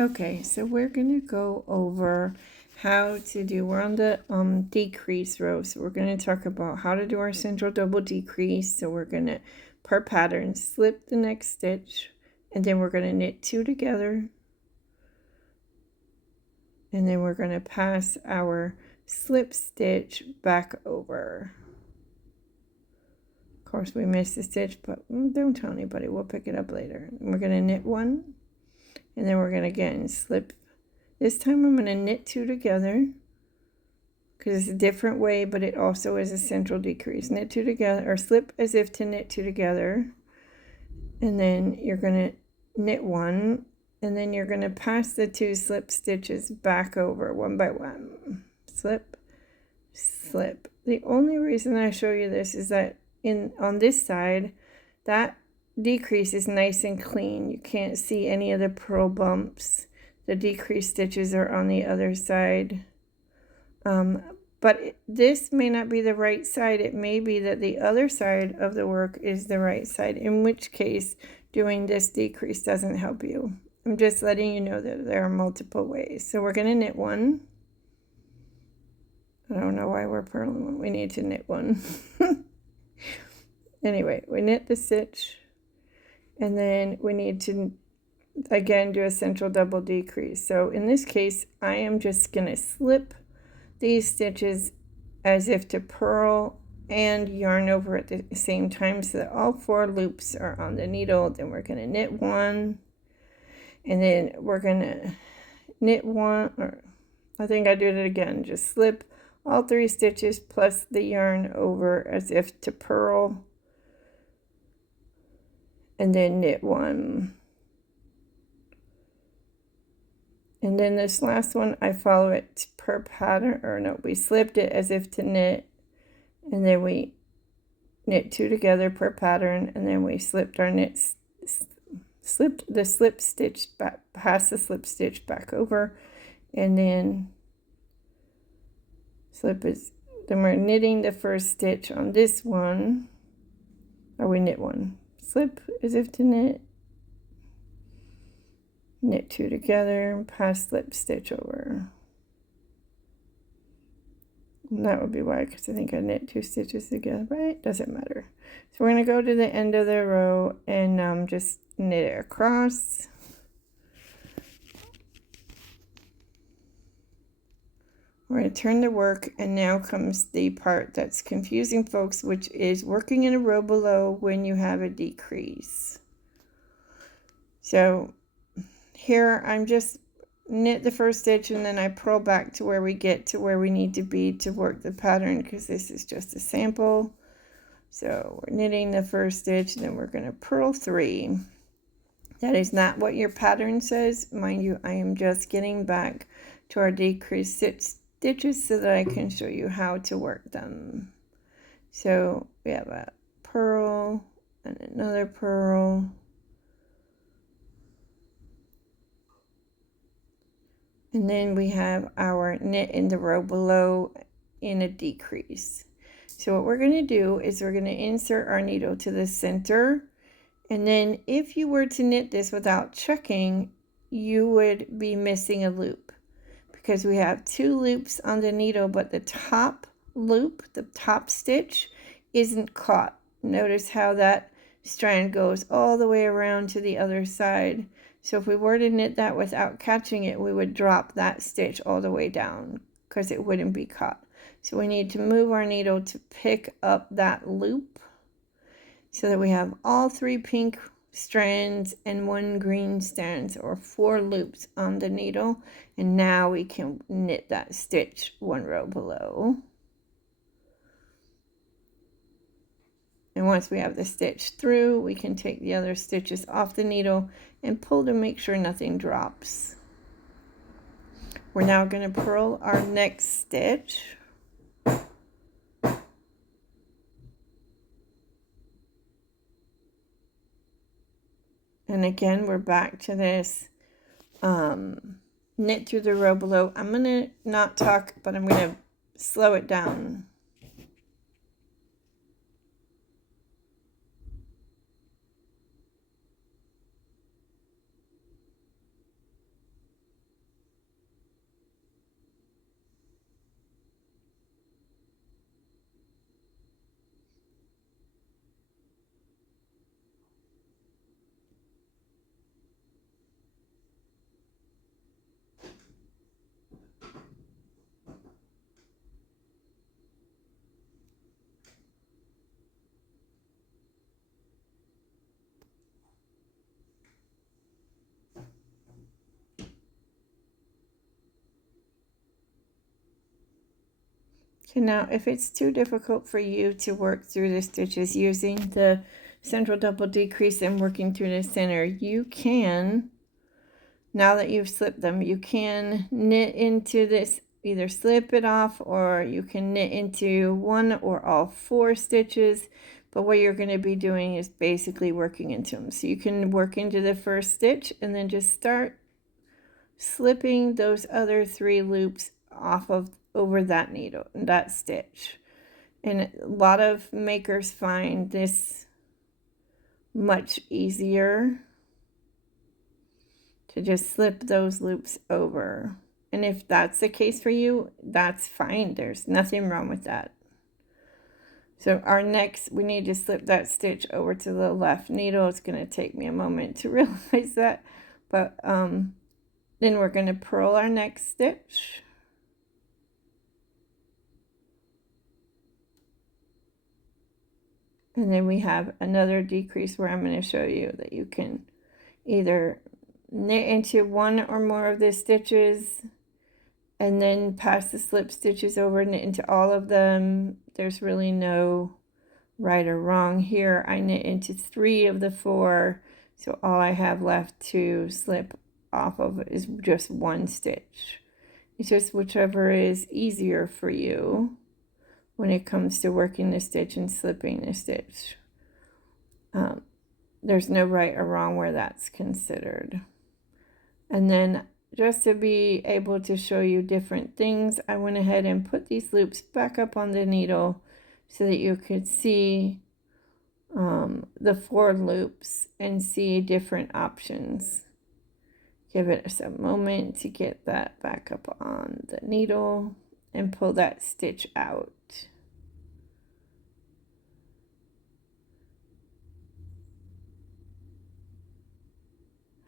Okay, so we're going to go over how to do, we're on the decrease row, so we're going to talk about how to do our central double decrease. So we're going to, per pattern, slip the next stitch, and then we're going to knit 2 together, and then we're going to pass our slip stitch back over. Of course, we missed a stitch, but don't tell anybody, we'll pick it up later. And we're going to knit 1, and then we're going to again slip. This time I'm going to knit 2 together because it's a different way, but it also is a central decrease. Knit 2 together, or slip as if to knit 2 together, and then you're going to knit 1, and then you're going to pass the 2 slip stitches back over one by one. Slip, slip. The only reason I show you this is that on this side, that decrease is nice and clean. You can't see any of the purl bumps. The decrease stitches are on the other side. But this may not be the right side. It may be that the other side of the work is the right side, in which case doing this decrease doesn't help you. I'm just letting you know that there are multiple ways. So we're going to knit 1. I don't know why we're purling 1. We need to knit 1. Anyway, we knit the stitch, and then we need to again do a central double decrease. So in this case, I am just going to slip these stitches as if to purl and yarn over at the same time, so that all 4 loops are on the needle. Then we're going to knit 1, and then we're going to knit 1, or I think I did it again, just slip all 3 stitches plus the yarn over as if to purl, and then knit 1. And then this last one, I follow it per pattern, or no, we slipped it as if to knit, and then we knit 2 together per pattern, and then we slipped our slipped the slip stitch back, past the slip stitch back over, and then slip is, then we're knitting the first stitch on this one, or we knit 1, slip as if to knit, knit 2 together, pass slip stitch over. And that would be why, because I think I knit 2 stitches together, but it doesn't matter. So we're going to go to the end of the row and just knit it across. We're going to turn the work, and now comes the part that's confusing folks, which is working in a row below when you have a decrease. So here I'm just knit the first stitch, and then I purl back to where we get to where we need to be to work the pattern, because this is just a sample. So we're knitting the first stitch, and then we're going to purl 3. That is not what your pattern says. Mind you, I am just getting back to our decreased stitches so that I can show you how to work them. So we have a purl and another purl. And then we have our knit in the row below in a decrease. So what we're going to do is we're going to insert our needle to the center. And then if you were to knit this without checking, you would be missing a loop, because we have 2 loops on the needle, but the top loop, the top stitch, isn't caught. Notice how that strand goes all the way around to the other side. So if we were to knit that without catching it, we would drop that stitch all the way down because it wouldn't be caught. So we need to move our needle to pick up that loop so that we have all 3 pink strands and 1 green strand, or 4 loops on the needle. And now we can knit that stitch 1 row below. And once we have the stitch through, we can take the other stitches off the needle and pull to make sure nothing drops. We're now going to purl our next stitch. And again, we're back to this knit through the row below. I'm going to not talk, but I'm going to slow it down. Okay, now if it's too difficult for you to work through the stitches using the central double decrease and working through the center, you can, now that you've slipped them, you can knit into this, either slip it off or you can knit into one or all 4 stitches. But what you're going to be doing is basically working into them. So you can work into the first stitch and then just start slipping those other 3 loops off of over that needle, that stitch. And a lot of makers find this much easier to just slip those loops over. And if that's the case for you, that's fine. There's nothing wrong with that. So our next, we need to slip that stitch over to the left needle. It's going to take me a moment to realize that. But then we're going to purl our next stitch. And then we have another decrease where I'm going to show you that you can either knit into one or more of the stitches and then pass the slip stitches over and knit into all of them. There's really no right or wrong here. I knit into 3 of the 4, so all I have left to slip off of is just 1 stitch. It's just whichever is easier for you when it comes to working the stitch and slipping the stitch. There's no right or wrong where that's considered. And then just to be able to show you different things, I went ahead and put these loops back up on the needle so that you could see the 4 loops and see different options. Give it a moment to get that back up on the needle and pull that stitch out.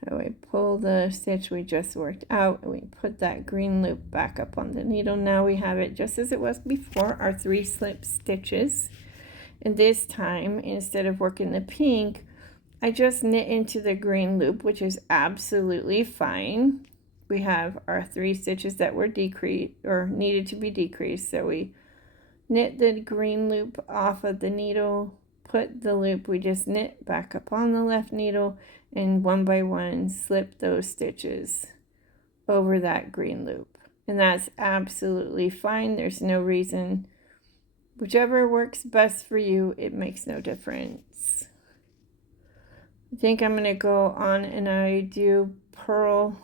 So we pull the stitch we just worked out and we put that green loop back up on the needle. Now we have it just as it was before, our 3 slip stitches. And this time, instead of working the pink, I just knit into the green loop, which is absolutely fine. We have our 3 stitches that were decreased or needed to be decreased. So we knit the green loop off of the needle, put the loop we just knit back up on the left needle, and one by one slip those stitches over that green loop. And that's absolutely fine. There's no reason. Whichever works best for you, it makes no difference. I think I'm going to go on and I do purl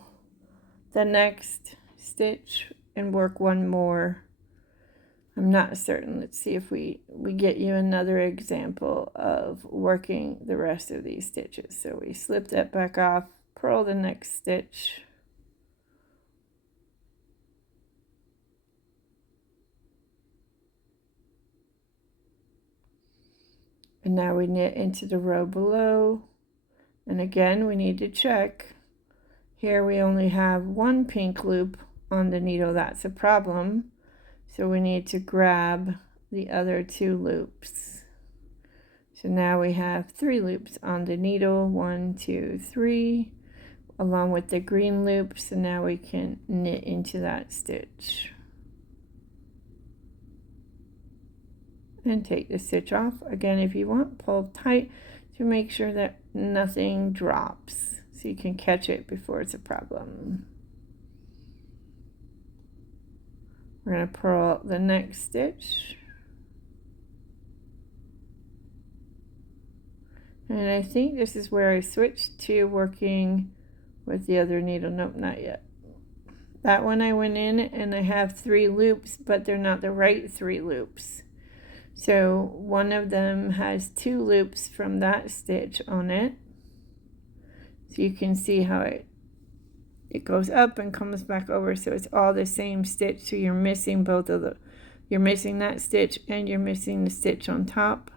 the next stitch and work one more. I'm not certain. Let's see if we get you another example of working the rest of these stitches. So we slip that back off, purl the next stitch. And now we knit into the row below. And again, we need to check. Here we only have 1 pink loop on the needle. That's a problem. So we need to grab the other 2 loops. So now we have 3 loops on the needle, 1, 2, 3, along with the green loop. So now we can knit into that stitch. And take the stitch off. Again, if you want, pull tight to make sure that nothing drops so you can catch it before it's a problem. We're going to purl the next stitch. And I think this is where I switched to working with the other needle. Nope, not yet. That one I went in and I have 3 loops, but they're not the right 3 loops. So one of them has 2 loops from that stitch on it. So you can see how it goes up and comes back over, so it's all the same stitch. So you're missing you're missing that stitch and you're missing the stitch on top.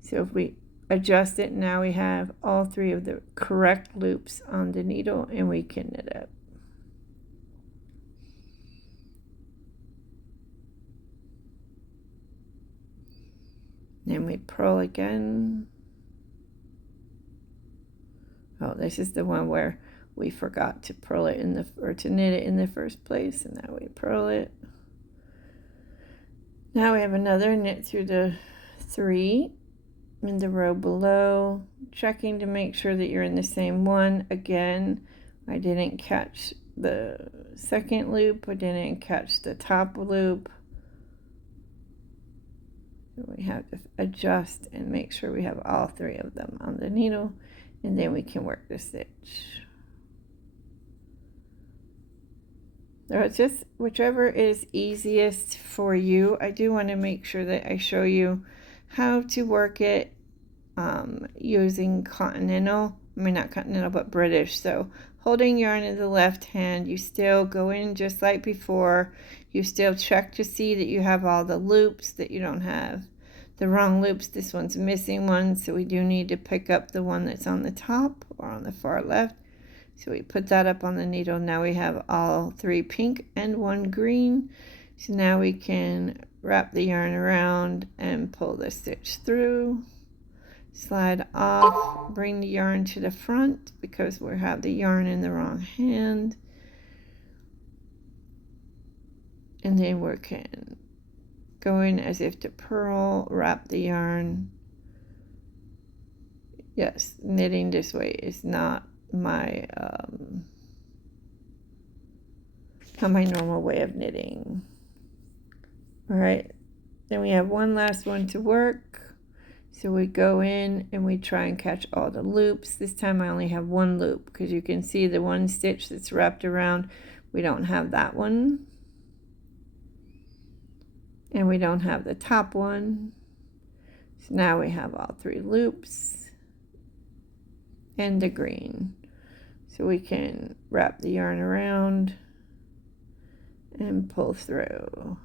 So if we adjust it, now we have all 3 of the correct loops on the needle and we can knit up. Then we purl again. Oh, this is the one where we forgot to purl it or to knit it in the first place, and now we purl it. Now we have another knit through the 3 in the row below, checking to make sure that you're in the same one. Again, I didn't catch the second loop, I didn't catch the top loop. We have to adjust and make sure we have all 3 of them on the needle, and then we can work the stitch. So it's just whichever is easiest for you. I do want to make sure that I show you how to work it using continental, not continental, but British. So holding yarn in the left hand, you still go in just like before. You still check to see that you have all the loops, that you don't have the wrong loops. This one's missing one, so we do need to pick up the one that's on the top or on the far left. So we put that up on the needle. Now we have all 3 pink and 1 green. So now we can wrap the yarn around and pull the stitch through. Slide off, bring the yarn to the front because we have the yarn in the wrong hand. And then we can go in as if to purl, wrap the yarn. Yes, knitting this way is not my normal way of knitting. All right, then we have one last one to work. So we go in and we try and catch all the loops. This time I only have 1 loop because you can see the 1 stitch that's wrapped around. We don't have that one. And we don't have the top one. So now we have all 3 loops and the green. So we can wrap the yarn around and pull through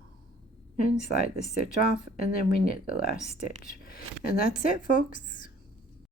and slide the stitch off, and then we knit the last stitch. And that's it, folks.